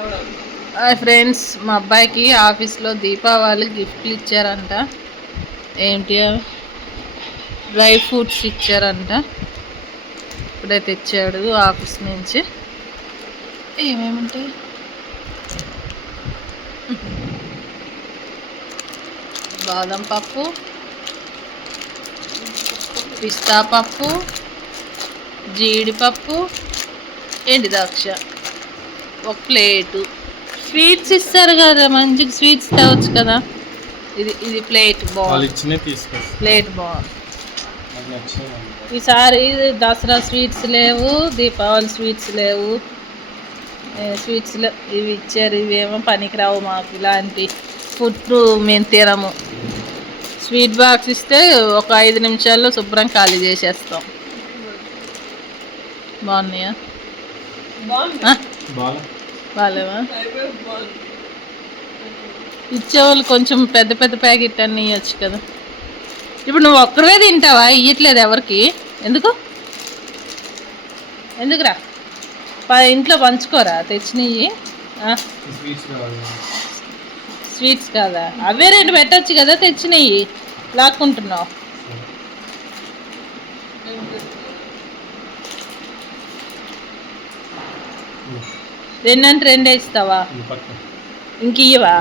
Hi friends, మా అబ్బాయికి ఆఫీస్లో దీపావళి గిఫ్ట్లు ఇచ్చారంట. ఏంటి డ్రై ఫ్రూట్స్ ఇచ్చారంట. ఇప్పుడే తెచ్చాడు ఆఫీస్ నుంచి. ఏమేముంటాయి? బాదం పప్పు, పిస్తా పప్పు, జీడిపప్పు, ఎండు ద్రాక్ష, ఒక ప్లేటు. స్వీట్స్ ఇస్తారు కదా, మంచిగా స్వీట్స్ తేవచ్చు కదా. ఇది ప్లేట్ బాగుంది. ప్లేట్ బాగుంది. ఈసారి దసరా స్వీట్స్ లేవు, దీపావళి స్వీట్స్ లేవు. స్వీట్స్లో ఇవి ఇచ్చారు. ఇవేమో పనికిరావు మాకు. ఇలాంటి ఫుడ్ మేము తినము. స్వీట్ బాక్స్ ఇస్తే ఒక 5 నిమిషాల్లో శుభ్రం ఖాళీ చేసేస్తాం. బాగున్నాయా? బాగాలేవా? ఇచ్చేవాళ్ళు కొంచెం పెద్ద పెద్ద ప్యాకెట్ అన్నీ ఇవ్వచ్చు కదా. ఇప్పుడు నువ్వు ఒక్కడే తింటావా? ఇవ్వట్లేదు ఎవరికి? ఎందుకురా? ఇంట్లో పంచుకోరా తెచ్చినవి? స్వీట్స్ కాదా? అవే 2 పెట్టచ్చు కదా. తెచ్చినవి లాక్కుంటున్నావు. రెండంటే 2 ఇస్తావా? ఇంక ఇయ్యవా?